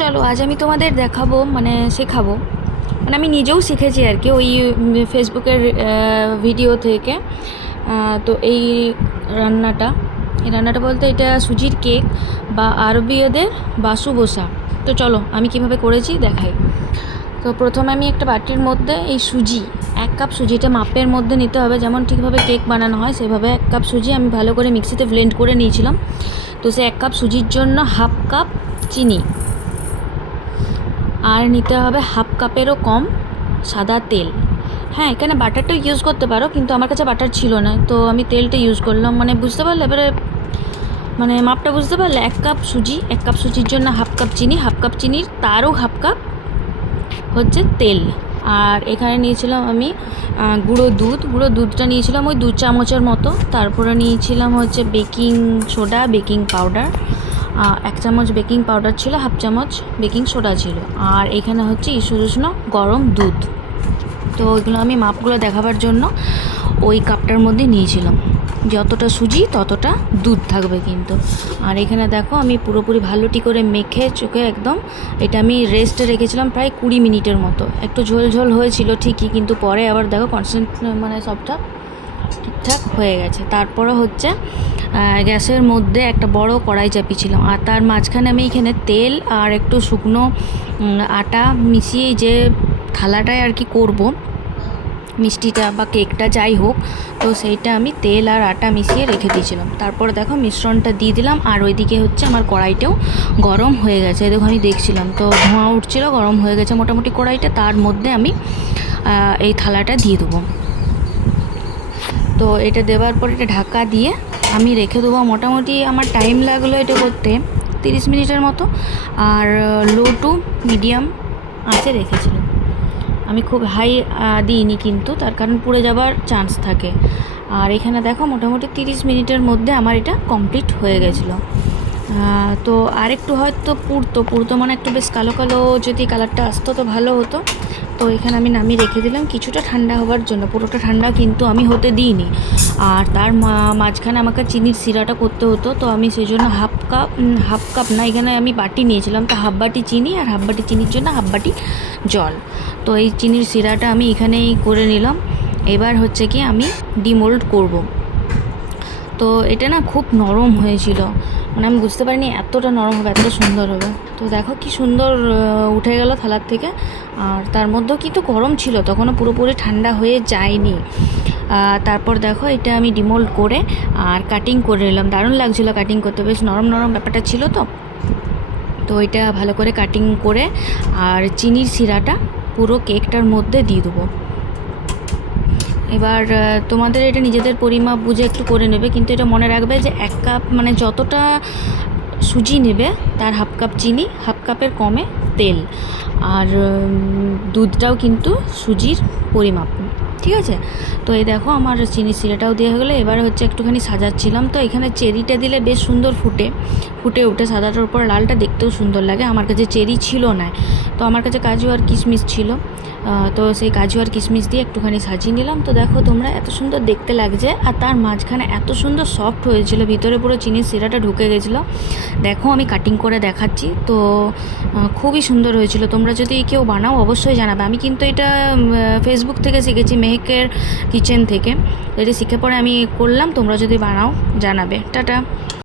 চলো, আজ আমি তোমাদের দেখাবো মানে শেখাবো। মানে আমি নিজেও শিখেছি আর কি ওই ফেসবুকের ভিডিও থেকে। তো এই রান্নাটা এই রান্নাটা বলতে এটা সুজির কেক বা আরবীয়দের বাসু বসা তো চলো, আমি কীভাবে করেছি দেখাই। তো প্রথমে আমি একটা বাটির মধ্যে এই সুজি, এক কাপ সুজিটা মাপের মধ্যে নিতে হবে। যেমন ঠিকভাবে কেক বানানো হয়, সেভাবে এক কাপ সুজি আমি ভালো করে মিক্সিতে ব্লেন্ড করে নিয়েছিলাম। তো সে এক কাপ সুজির জন্য হাফ কাপ চিনি। আর নিতে হবে হাফ কাপেরও কম সাদা তেল। হ্যাঁ এখানে বাটারটা ইউজ করতে পারো, কিন্তু আমার কাছে বাটার ছিল না, তো আমি তেলটা ইউজ করলাম। মানে বুঝতে পারলে? এবারে মানে মাপটা বুঝতে পারলে? এক কাপ সুজি, এক কাপ সুজির জন্য হাফ কাপ চিনি, হাফ কাপ চিনির তারও হাফ কাপ হচ্ছে তেল। আর এখানে নিয়েছিলাম আমি গুঁড়ো দুধ। গুঁড়ো দুধটা নিয়েছিলাম ওই দু চামচের মতো। তারপরে নিয়েছিলাম হচ্ছে বেকিং সোডা, বেকিং পাউডার। এক চামচ বেকিং পাউডার ছিল, হাফ চামচ বেকিং সোডা ছিল। আর এখানে হচ্ছে ইসুর উষ্ণ গরম দুধ। তো ওইগুলো আমি মাপগুলো দেখাবার জন্য ওই কাপটার মধ্যে নিয়েছিলাম। যতটা সুজি ততটা দুধ থাকবে কিন্তু। আর এখানে দেখো, আমি পুরোপুরি ভালোটি করে মেখে চোখে একদম এটা আমি রেস্টে রেখেছিলাম প্রায় কুড়ি মিনিটের মতো। একটু ঝোল ঝোল হয়েছিল ঠিকই, কিন্তু পরে আবার দেখো কনসেন্ট মানে সবটা ঠিকঠাক হয়ে গেছে। তারপরে হচ্ছে গ্যাসের মধ্যে একটা বড় কড়াই চাপিয়েছিলাম আর তার মাঝখানে আমি এখানে তেল আর একটু শুকনো আটা মিশিয়ে যে থালাটায় আর কি করব, মিষ্টিটা বা কেকটা যাই হোক, তো সেইটা আমি তেল আর আটা মিশিয়ে রেখে দিয়েছিলাম। তারপর দেখো মিশ্রণটা দিয়ে দিলাম আর ওইদিকে হচ্ছে আমার কড়াইটাও গরম হয়ে গেছে। দেখো আমি দেখছিলাম, তো ধোঁয়া উঠছিল, গরম হয়ে গেছে মোটামুটি কড়াইটা। তার মধ্যে আমি এই থালাটা দিয়ে দেবো। তো এটা দেওয়ার পর এটা ঢাকা দিয়ে আমি রেখে দেবো। মোটামুটি আমার টাইম লাগল এটা করতে তিরিশ মিনিটের মতো। আর লো টু মিডিয়াম আঁচে রেখেছিলাম। আমি খুব হাই দিইনি কিন্তু, তার কারণ পুড়ে যাবার চান্স থাকে। আর এখানে দেখো মোটামুটি তিরিশ মিনিটের মধ্যে আমার এটা কমপ্লিট হয়ে গেছিল। তো আরেকটু হয়তো পুড়তো। পুড়তো মানে একটু বেশ কালো কালো যদি কালারটা আসতো তো ভালো হতো। তো এখানে আমি নামিয়ে রেখে দিলাম। কিছুটা ঠান্ডা হওয়ার জন্য, পুরোটা ঠান্ডা কিন্তু আমি হতে দিইনি। আর তার মাঝখানে আমাকে চিনির সিরাটা করতে হতো, তো আমি সেই জন্য হাফ কাপ হাফ কাপ না, এখানে আমি বাটি নিয়েছিলাম। তো হাফ বাটি চিনি আর হাফ বাটি চিনির জন্য হাফ বাটি জল। তো এই চিনির সিরাটা আমি এখানেই করে নিলাম। এবার হচ্ছে কি আমি ডিমোল্ড করব। তো এটা না খুব নরম হয়েছিল। মানে আমি বুঝতে পারিনি এতটা নরম হবে, এতটা সুন্দর হবে। তো দেখো কি সুন্দর উঠে গেল থালার থেকে। আর তার মধ্যেও কিন্তু গরম ছিল, তখনও পুরোপুরি ঠান্ডা হয়ে যায়নি। তারপর দেখো এটা আমি ডিমোল্ড করে আর কাটিং করে নিলাম। দারুণ লাগছিল কাটিং করতে, বেশ নরম নরম ব্যাপারটা ছিল তো। তো এটা ভালো করে কাটিং করে আর চিনির শিরাটা পুরো কেকটার মধ্যে দিয়ে দেবো। এবার তোমাদের এটা নিজেদের পরিমাপ বুঝে একটু করে নেবে, কিন্তু এটা মনে রাখবে যে এক কাপ মানে যতটা সুজি নেবে, তার হাফ কাপ চিনি, হাফ কাপের কমে তেল। আর দুধটাও কিন্তু সুজির পরিমাপ। ঠিক আছে? তো এই দেখো, আমার চিনি সিরাটাও দেওয়া হয়ে গেলো। এবার হচ্ছে একটুখানি সাজাচ্ছিলাম। তো এখানে চেরিটা দিলে বেশ সুন্দর ফুটে ফুটে উঠে সাদাটার উপর লালটা দেখতেও সুন্দর লাগে। আমার কাছে চেরি ছিল না। তো আমার কাছে কাজু আর কিশমিশ ছিল। তো সেই কাজু আর কিশমিশ দিয়ে একটুখানি সাজিয়ে নিলাম। তো দেখো তোমরা এত সুন্দর দেখতে লাগছে আর তার মাঝখানে এত সুন্দর সফট হয়েছিল, ভিতরে পুরো চিনির সিরাটা ঢুকে গেছিল। দেখো আমি কাটিং করে দেখাচ্ছি। তো খুবই সুন্দর হয়েছিল। তোমরা যদি কেউ বানাও অবশ্যই জানাবে। আমি কিন্তু এটা ফেসবুক থেকে শিখেছি, মেহেকের কিচেন থেকে। এটা শিখে পরে আমি করলাম। তোমরা যদি বানাও, জানাবে। টাটা।